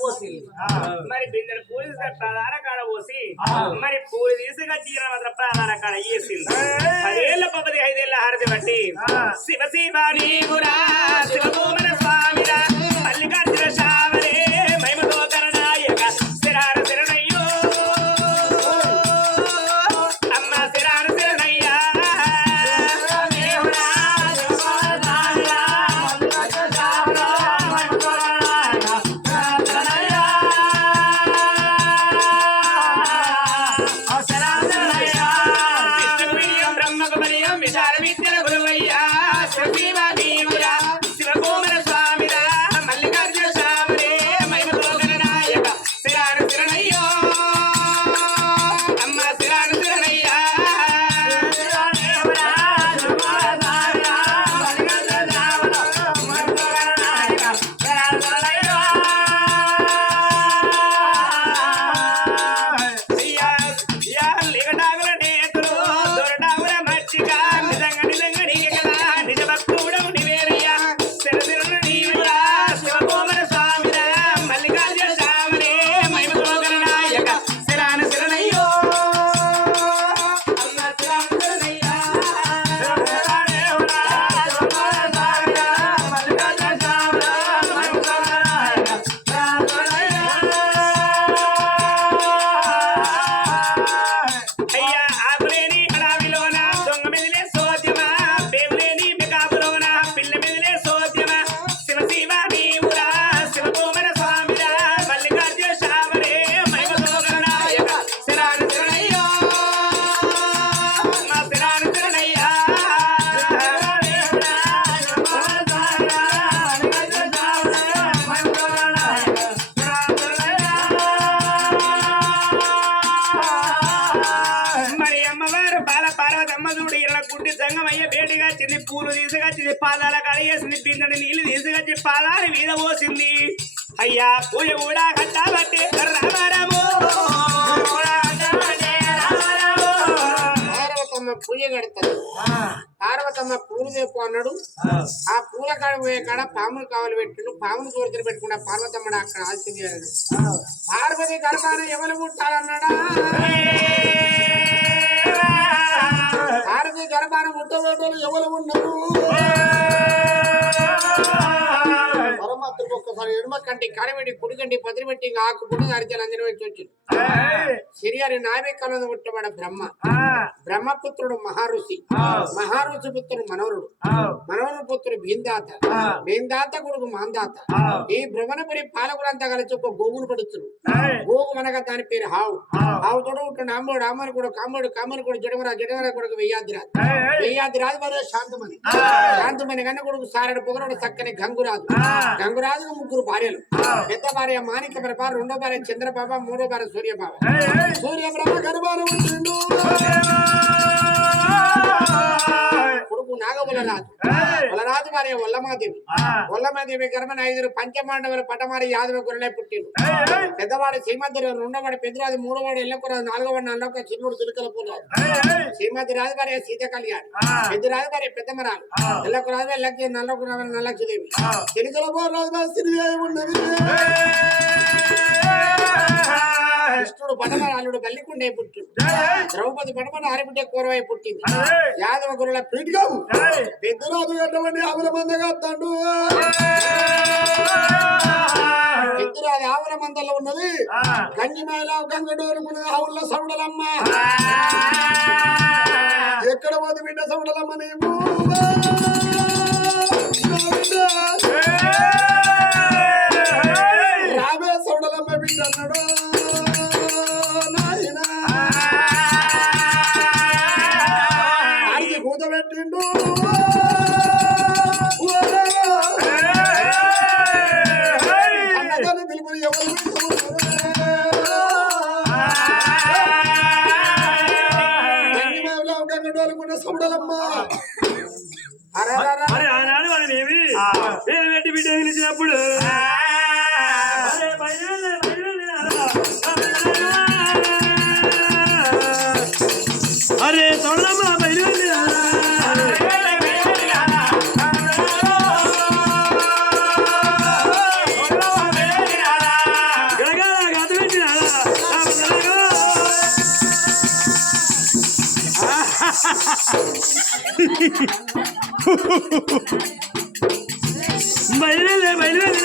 పోసింది మరి బిందెడి పూలు తీసుకొని ప్రధాన కాడ పోసి మరి పూలు తీసుకొచ్చి ఈయన మాత్రం ప్రధాన కాడ వేసింది పదేళ్ళ పది ఐదేళ్ళ హారతి బట్టి శివ శివ నీవురా శివభూమన స్వామిరా కడిగేసింది బిందెడు నీళ్ళు తీసుకొచ్చి పాదాల మీద పోసింది. అయ్యా పూజ కూడా రామారాము. పార్వతమ్మ పూజ కడతారు పార్వతమ్మ పూలు తెప్పు అన్నాడు. ఆ. పూల కాడ పోయే కాడ పాములు కావాలి పెట్టిండు. పాములు కోరికలు పెట్టుకున్న పార్వతమ్మ అక్కడ ఆల్సింది పార్వతి గర్భాన ఎవరు పుట్టాలన్నాడా? పార్వతి గర్భాన పుట్టబోటోళ్ళు ఎవరు ఉన్నారు? పరమాత్మకు ఒక్కసారి ఎడమ కంటి కడబెట్టి కుడి కంటి పదిరి పెట్టి ఇంకా ఆకు పుట్టు అరిచాలి అందరి వచ్చి వచ్చింది సిరియాని నాభికలను పుట్టబడ బ్రహ్మ బ్రహ్మపుత్రుడు మహారుషి మహారుషి పుత్రుడు మనవరుడు మనవరుడు పుత్రుడు భీందాత. భీందాత కొడుకు మాందాత. ఈ భ్రమణపురి పాలకులంతా కలిసి ఒక గోగును పడుతున్నారు గోగు అనగా దాని పేరు హావు. హావు తోడు ఉంటుంది అమ్మోడు అమ్మని కూడా కామ్మోడు కామ్మని కూడా జడమరా జడమరా కొడుకు వెయ్యాదిరాజు వెయ్యాదిరాజు మరో శాంతమని శాంతమని కన్నా కొడుకు సారడు పొగరుడు చక్కని గంగురాజు గంగురాజుకు ముగ్గురు భార్యలు. పెద్ద భార్య మాణిక్య ప్రభ రెండో భార్య చంద్రబాబ మూడో భార్య సూర్యబాబ సూర్యప్రభ ఉంటుండు. కొడుకు నాగబులరాజు. బలరాజు భార్య వల్లమాదేవి. వల్లమాదేవి గర్భన ఐదుగురు పంచమాండవులు పటమారి యాదవ గురలే పుట్టిండు పెద్దవాడు శ్రీమతి రెండోవాడు పెద్దరాజు మూడోవాడు ఎల్లకురాజు నాలుగోవాడు నల్లొక్క చిన్నుడు చిలుకల పూరాజు శ్రీమతి రాజు భార్య సీత కళ్యాణ్. పెద్ద రాజు భార్య పెద్దమరాలు. ఎల్లకు రాజు ఎల్లకి నల్లకు నల్లక్షదేవి. చిలుకల పూరాజు శ్రీదేవి ఉన్నది. కృష్ణుడు పటమరాలుడు గల్లికుండే పుట్టిండు. ద్రౌపది పటమర ఆరిబిడ్డ కూరవై పుట్టింది. యాదవ గురుల పీఠిగా పెద్దరాజు ఎటువంటి ఆవుల మందగా తండు పెద్దరాజు ఆవుల మందలో ఉన్నది. గంజిమాయల గంగడోరుకున్నది ఆవుల సౌడలమ్మ. ఎక్కడ పోదు బిడ్డ సౌడలమ్మ నీవు? బయలుదేరి బయలుదేరి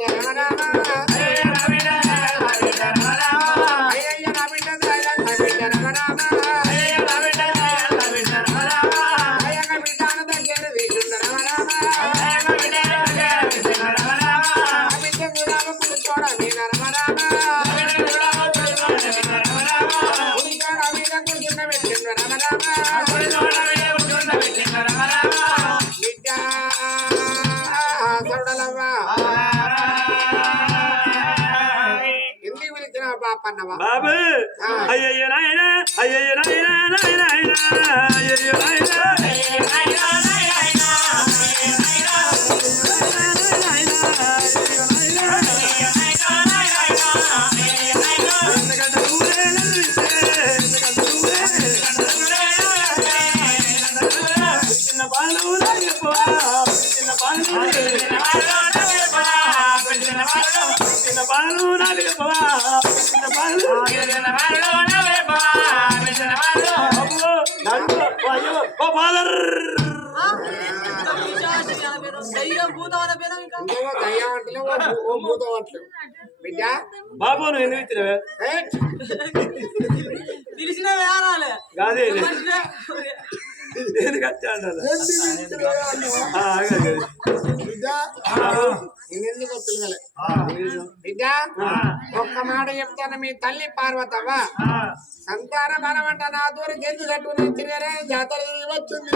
ಮಾಡಿದ್ದಾರೆ బాబు. అయ్యయ్య నాయన అయ్యయ్య నాయన నాయన అయ్యయ్య నాయన. బాబు నువ్వు ఎందుకు ఇచ్చినవే వేరాలే కాదే. నేను ఒక్క మాట చెప్తాను మీ తల్లి పార్వతవ్వ. సంతాన బలమంట నా దూరం గెంజి కట్టుకుని తిరిగారే జాతర వచ్చింది.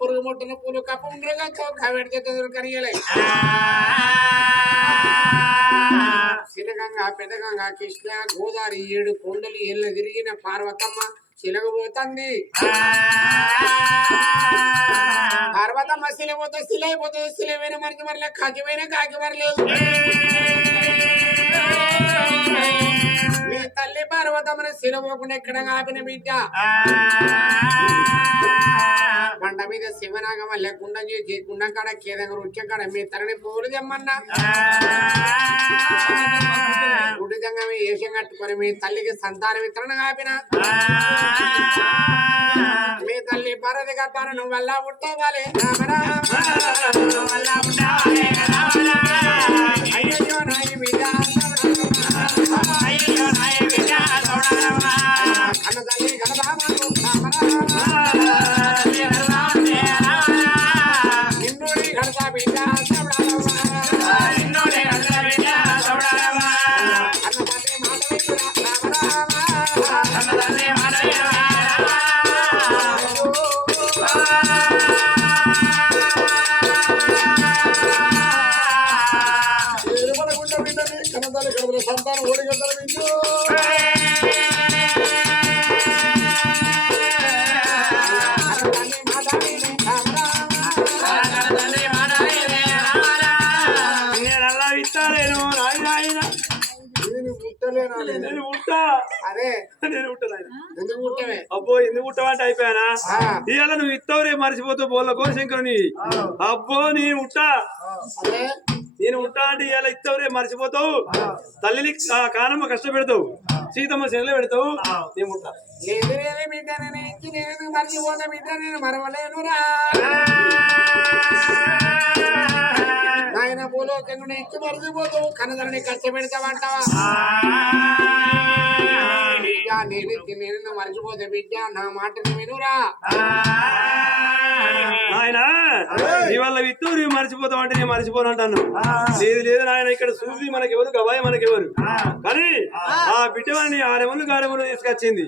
పురుగు ముట్టిన పూలు కప్పు మృగం చౌక పెడితే కనియలే శిలగంగా పెదగంగా కృష్ణ గోదావరి ఏడు కొండలు ఎల్ల తిరిగిన పార్వతమ్మ శిలగబోతుంది. పార్వతమ్మ శిలపోతే శిల అయిపోతుంది మనకి పోయిన మరలే కాకి పోయిన కాకి మరలేదు. మీ తల్లి పార్వతమ్మని శిలపోకుండా ఎక్కడ ఆపిన బిడ్డ. బండ మీద శివనాగం లేకుండా చేసి గుండంకాడ కాడ కేదంగా రుచి మీ తలని పూలు తెమ్మన్నా. గుడిదంగా మీ ఏషం కట్టుకొని మీ తల్లికి సంతాన వితరణ కాపిన. మీ తల్లి పరది కట్టాను నువ్వల్లా వల్ల పుట్టవాలి. అయ్యో నేను ఆయన. అబ్బో ఎందుకు పుట్టమంటే అయిపోయానా. ఇవాళ నువ్వు ఇస్తావు రేపు మర్చిపోతావు బోళ్ళ కోరి శంకరుని. అబ్బో నేను ఉంటా నేను ఉంటా అంటే ఇవాళ ఇస్తావు రేపు మర్చిపోతావు తల్లిని ఆ కానమ్మ కష్టపెడతావు. సీతమ్మ సెల్ల పెడతావు. నేను ఉంటా లేదు లేదు బిడ్డ నేను ఇచ్చి నేను మర్చిపోతా బిడ్డ నేను మరవలేనురా. నాయన భూలోకంలో ఇచ్చి మర్చిపోతావు. కనదలని కష్టపెడతావంటావా? బిడ్డ నేను మర్చిపోతే బిడ్డ నా మాటను వినురా. ఆయన ఇవాళ విత్తు నువ్వు మర్చిపోతావు అంటే నేను మర్చిపోను అంటాను. లేదు లేదు నాయన ఇక్కడ చూసి మనకి ఎవరు గవాయి మనకి ఎవరు కానీ ఆ. బిడ్డవని ఆరెములు గారెములు తీసుకొచ్చింది.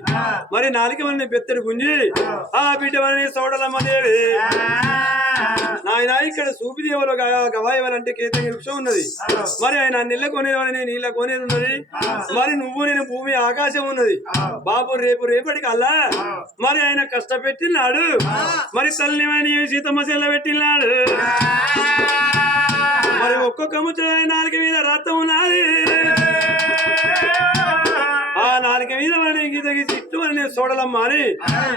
మరి నాలుగవని బెత్తడి గుంజి ఆ. బిడ్డవని సోడలమ్మ దేవి. నాయన ఇక్కడ చూపి దేవులు గవాయి అంటే కేతంగి వృక్షం ఉన్నది. మరి ఆయన నీళ్ళ కొనేవాని నీళ్ళ కొనేది ఉన్నది. మరి నువ్వు నేను భూమి ఆకాశం ఉన్నది. బాబు రేపు రేపటికి అల్లా. మరి ఆయన కష్టపెట్టినాడు. మరి తల్లిమని సీతమ్మ సెల్ల పెట్టినాడు. మరి ఒక్కొక్క ముచ్చట నాలుగు మీద రక్తం ఉన్నది నాలుక మీద మరి గీత గీసి ఇట్టు మరి నేను చూడలమ్మా అని.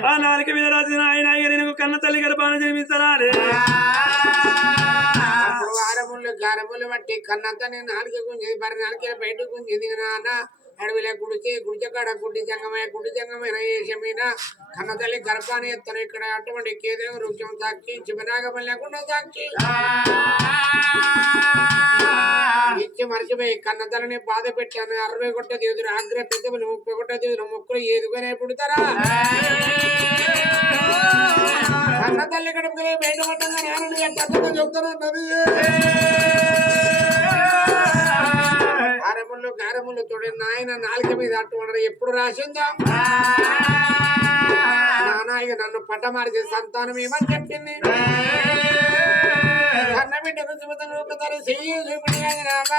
ఆ. నాలుక మీద రాసిన ఆయన అయ్య నేను కన్న తల్లి గర్భాన్ని జన్మిస్తానా అని. గారములు బట్టి కన్నంతా నేను నాలుగు గుంజేది మరి నాలుగు బయట గుంజేది నాన్న అడవిలో గుడిచి గుడిచకాడ గుడి జంగమే గుడి జంగమైన ఏషమీన కన్న తల్లి గర్భాన్ని ఎత్తను ఇక్కడ అటువంటి కేంద్రం వృక్షం సాక్షి చిమనాగం లేకుండా సాక్షి ఇచ్చి మర్చిపోయి కన్న తల్లిని బాధ పెట్టాను. అరవై కొట్ట దేవుడు ఆగ్రహ పెద్దలు ముప్పై కొట్ట దేవుడు మొక్కలు ఏదుగానే పుడతారా? కన్న తల్లి కడుపులో బయట పట్టంగా నేను కథతో చెప్తానన్నది కారములు కారములు చూడండి నాయన నాలుక మీద అట్టుకున్నారు ఎప్పుడు రాసిందా? నాన్న ఇక నన్ను పట్టమార్చి సంతానం ఏమని చెప్పింది. కన్న బిడ్డకు చూపుతాను చెయ్యి చూపిడి కానీ రామా.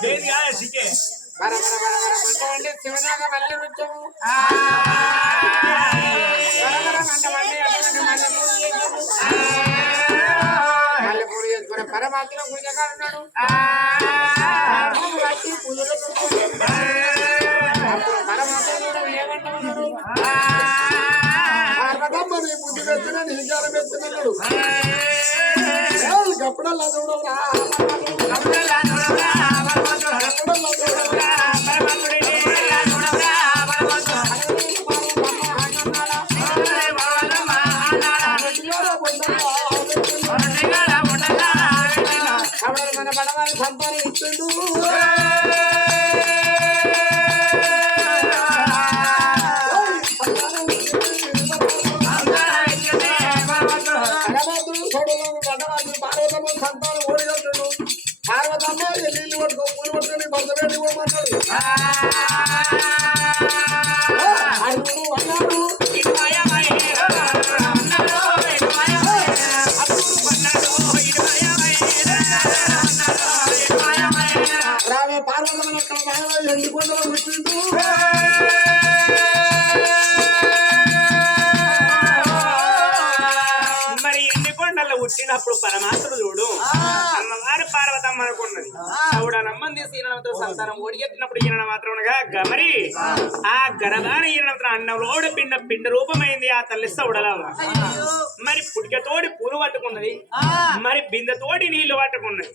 బేది కాదు సికే శివనాగ వృక్షము అటువంటి మల్లెపూలు చేసుకుని మల్లెపూలు పరమాత్మ పూజగా ఉన్నాడు పూజలు అప్పుడు పరమాత్మ కూడా ఏమంటున్నాడు బుద్ధి పెట్టిన నీ జ్ఞానం పెట్టినన్నాడు పుట్టినప్పుడు పరమాత్ముడు చూడు. అమ్మవారి పార్వతమ్మ అనుకున్నది ఆవిడ నమ్మని తీసి ఈయనతో సంతానం ఒడిగెత్తినప్పుడు ఈయన మాత్రమునగా గమరి. ఆ. గరదాన ఈయన మాత్రం అన్నంలోడు పిండ పిండ రూపమైంది ఆ తల్లి సౌడలమ్మ మరి పుడికతోటి పూలు పట్టుకున్నది. మరి బిందెతోటి నీళ్ళు పట్టుకున్నది.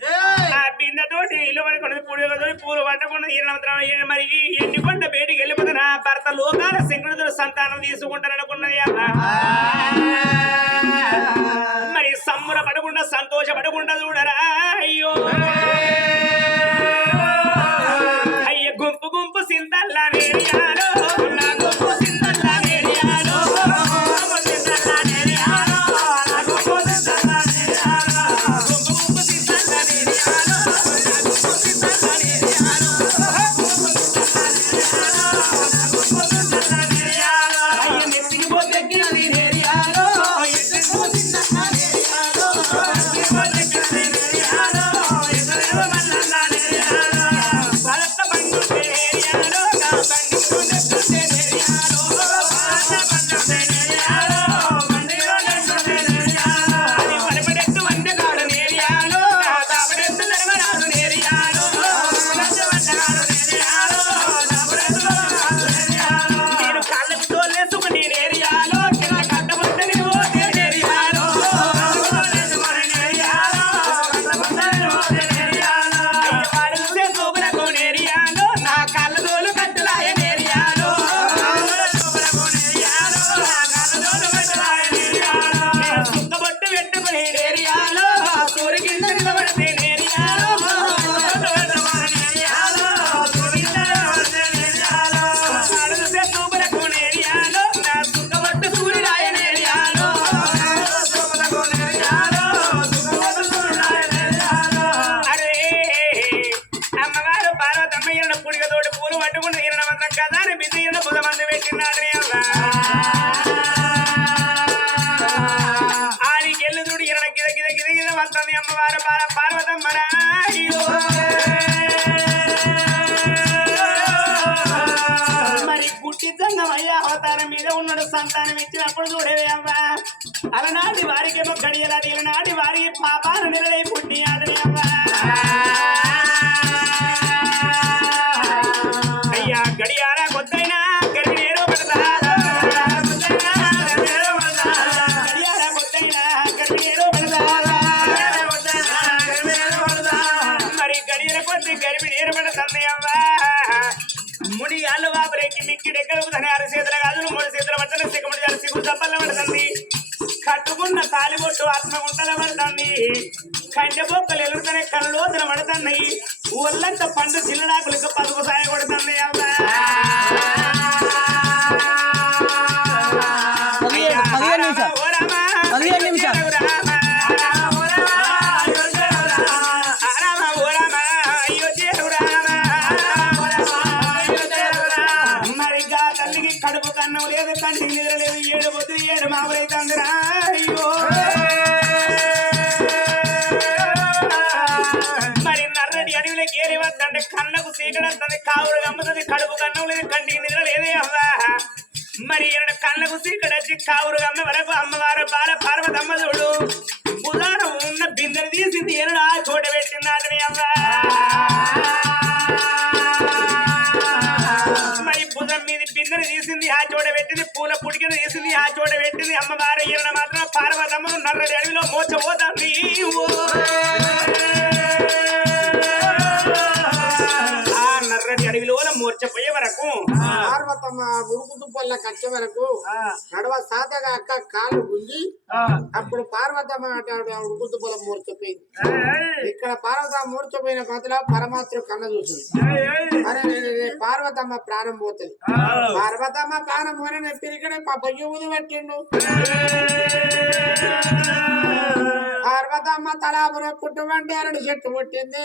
ఆ బిందెతోటి నీళ్ళు పట్టుకున్నది పుడికతోటి పూలు పట్టుకున్నది ఈయన మాత్రం ఈయన మరి ఎన్ని కొండ బయటికి వెళ్ళిపోతే నా భర్త లోకాల శంకరుడు సంతానం తీసుకుంటారనుకున్నది అలా Yeah. అయ్యో దేవుడు రామా, ఓ రామా, అయ్యో దేవుడు రామా. మరి గా తల్లికి కడుపు కన్నం లేదు కంటికి నిద్ర లేదు ఏడు పొద్దు ఏడు మామూలైతుందిరా అయ్యో కళ్ళకు కావులు కావురు గమ్ముతుంది కడుపు కన్నం లేదు కంటికి నిద్ర లేదే అవ్వా. మరి ఈయన కళ్ళకు సీకడచ్చి కావురు అమ్మ వరకు అమ్మవారు బాల పార్వతమ్మ చూడు. ఉన్న బిందెని తీసింది ఎరుడు ఆ చోట పెట్టింది అతని అమ్మ మరి భుజం మీద బిందెని తీసింది ఆ చోట పెట్టింది పూల పుడికిన తీసింది ఆ చోట పెట్టింది అమ్మవారు ఈయన మాత్రం పార్వతమ్మ నర్రటి అడవిలో మోచ నర్రటి అడవిలో మూర్చపోయే వరకు పార్వతమ్మ ఉరుకు దుబ్బల్ల కచ్చే వరకు నడవ సాతగా అక్క కాలు గుంజి అప్పుడు పార్వతమ్మ ఉరుకు దుబ్బల మూర్చపోయింది ఇక్కడ పార్వతమ్మ మూర్చపోయిన కొత్తలో పరమాత్మ కన్న చూసింది. అరే పార్వతమ్మ ప్రాణం పోతుంది. పార్వతమ్మ ప్రాణం పోయిన పిరికడే పాప ఊది పట్టిండు. పార్వతమ్మ తలాపుర పుట్టుబండి అరడు చెట్టు పుట్టింది.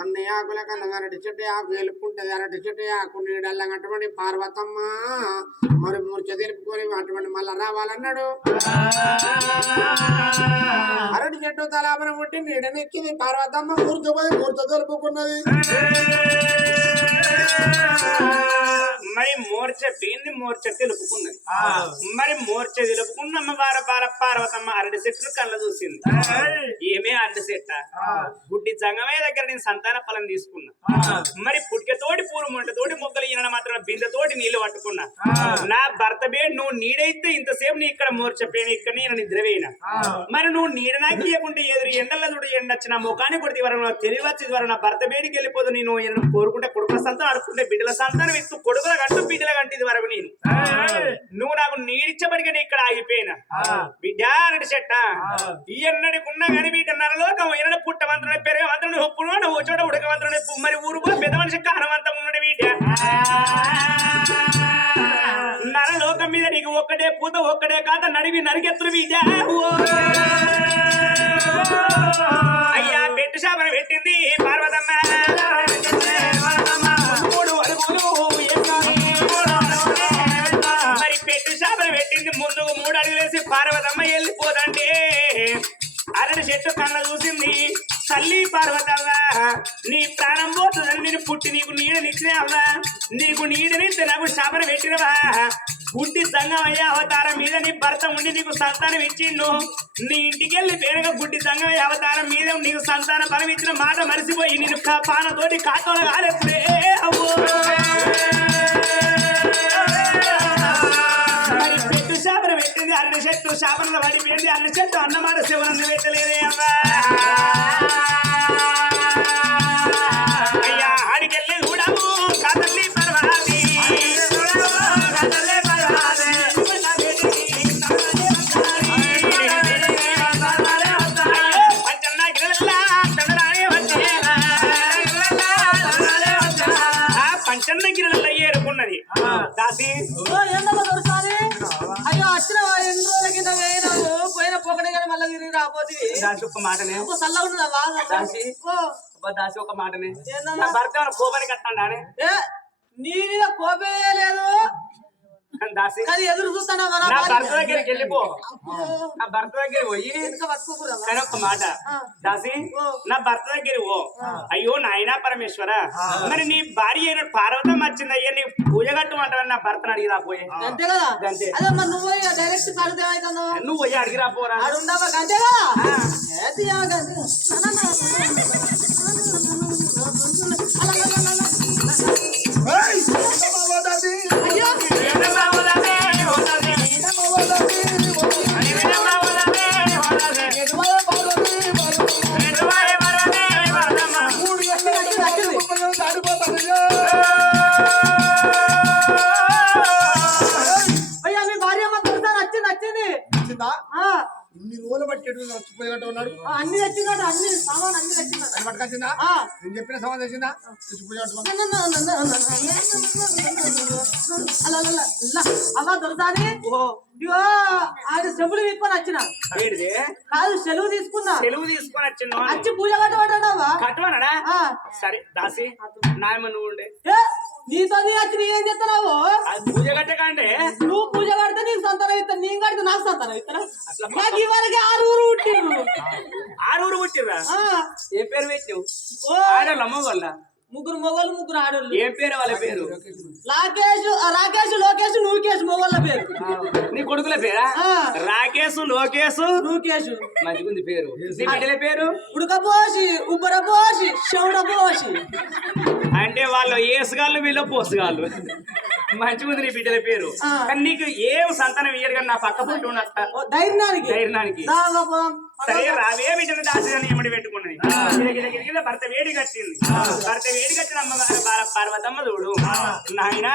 అన్ని ఆకుల కన్నా అరటి చెట్టు ఆకు ఎలుపుంటది అరటి చెట్టు ఆకు నీడల్లం అటువంటి పార్వతమ్మ మరి మూర్చ తెలుపుకొని అటువంటి మళ్ళా రావాలన్నాడు. అరటి చెట్టు తలాపుర పుట్టి నీడనెక్కింది పార్వతమ్మ మూర్చపోయి మూర్చ తెలుపుకున్నది మరి మూర్ఛ పీంది మూర్ఛ తెలుపుకున్నది. మరి మూర్ఛ తెలుపుకున్న అమ్మవారు బాల పార్వతమ్మ అరటి చెట్లు కళ్ళ చూసింది. ఏమే అరటి చెట్ట? గుడ్డి జంగమే దగ్గర నేను సంతాన ఫలం తీసుకున్నా. మరి పుట్టికతోటి పూలు ముంటతోటి మొక్కలు ఈయన మాత్రం బిందెతోటి నీళ్ళు పట్టుకున్నా. నా భర్త బేడ్ నువ్వు నీడైతే ఇంతసేపు నీ ఇక్కడ మూర్చపోయిన ఇక్కడ నేను నిద్రవేయినా మరి నువ్వు నీడ నాకు ఇవ్వకుంటే ఎదురు ఎండల చూడు ఎండ వచ్చిన ముఖాన్ని కొడితే వరకు నాకు తెలివి వచ్చేది వరకు నా భర్త బేడికి వెళ్ళిపోదు. నేను కోరుకుంటే కొడుకుల సంతానం అడుకుంటే బిడ్డల సంతానం ఇస్తూ కొడుకుల గంటూ బిడ్డల గంటిది వరకు నేను. నువ్వు నాకు నీడిచ్చబడిగా నీ ఇక్కడ ఆగిపోయినా. బిడ్డ అన్నటి చెట్ట. ఈ ఎన్నడికి ఉన్నా కానీ వీటి నరలోకం ఎన్నడ పుట్టమంతుడే పెరగమంతుడు ఉప్పుడు ఓ చోట ఉడకమంతుడే మరి ఊరు పెద్ద మనిషి కారణమంతం ఉన్నాడు వీట నరలోకం మీద నీకు ఒక్కడే పూత ఒక్కడే కాత నడివి నరికెత్తులు వీట అయ్యా పెట్టు శాపన పెట్టింది పార్వతమ్మ. పార్వతమ్మ వెళ్ళిపోదంటే. అరటి చెట్టు కన్న చూసింది. తల్లి పార్వతమ్మ నీ ప్రాణం పోతుందని నేను పుట్టి నీకు నీడనిచ్చినావా నీకు నీడనిస్తే నాకు శాపన పెట్టినవా? గుడ్డి సంగమయ్య అవతారం మీద నీ భర్త ఉండి నీకు సంతానం ఇచ్చిండు. నీ ఇంటికి వెళ్ళి పేరుగా గుడ్డి సంగమయ్య అవతారం మీద నీకు సంతాన బలం ఇచ్చిన మాట మరిసిపోయి నేను పానతోటి కాకోల కాలేప్పుడే అవ్వో. శాపనలో పడిపోయింది అన్న చెట్టు అన్నమాట శివనన్ను పెట్టలేదే అమ్మా. దాసి ఒక మాటనే. చల్లగా ఉన్నదా? బాగా దాసి? ఒక మాటనే. భర్త కోపానికి నీ మీద కోపమే లేదు. దాసి కానీ ఎదురు చూస్తానా మన నా భార్య. భర్త దగ్గరికి వెళ్ళిపో నా భర్త దగ్గర పోయి వెనుక పట్టుకోకురా కానీ ఒక్క మాట దాసి నా భర్త దగ్గర ఓ అయ్యో నాయనా పరమేశ్వర మరి నీ భార్య అయిన పార్వతం వచ్చింది అయ్యా నీ పూజ కట్టమంటావని నా భర్తను అడిగి రాపోయే అంతే కదా గంతే. అదే మరి నువ్వు ఇక డైరెక్ట్ కడితే ఏమైతుందో నువ్వు పోయి అడిగి రాపోరా ఆడు ఉండవా గంతే కదా ఏది చెప్పిన వచ్చిపోయి కట్టుకున్నా అలా దొరసాని ఇగో ఆయన చెవులు తీసుకొని వచ్చిన కాదు సెలవు తీసుకున్నా తెలుగు తీసుకొని వచ్చిండు వచ్చి పూజ కట్టబడ్డావా కట్టమన్నాడా ఆ. సరే దాసి నాయమ నువ్వు ఉండే ఏ నీతో నీ వచ్చి నీ ఏం చేస్తున్నావు పూజ కట్టకంటే నువ్వు పూజ కడితే నీకు సంతానం ఇస్తాను నేను కడితే నాకు సంతానం ఇస్తాను నాకు ఇవరకు ఆరు ఊరు పుట్టిండు ఆరుగురు పుట్టిర్రా ఆ, ఏ పేరు పెట్టినావు? ఓ! ఆడోళ్ళ మగోళ్ళ ముగ్గురు మొగోళ్ళు ముగ్గురు ఆడోళ్ళు. ఏం పేరు వాళ్ళ పేరు? రాకేష్ రాకేష్ లోకేష్ నువ్వుకేష్ మొగోళ్ళ పేరు. నీ కొడుకుల పేరా? ఆ. రాకేశు లోకేశు నువ్వుకేష్ మంచిగుంది పేరు. నీ బిడ్డల పేరు? ఉడకపోసి ఉబ్బరపోసి చెవుడపోసి అంటే వాళ్ళు ఏసుగాళ్ళు వీళ్ళు పోసుగాళ్ళు. మంచిగుంది నీ బిడ్డల పేరు. కానీ నీకు ఏం సంతానం ఇయ్యరు కానీ నా పక్క పుట్టి ధైర్యానికి. ధైర్యానికి. సరే రావే బిడ్డలు దాచిదని ఎమ్మడి పెట్టుకున్నది? భర్త వేడి కట్టింది. భర్త వేడి కట్టిన అమ్మగారు పార్వతమ్మ చూడు. నాయన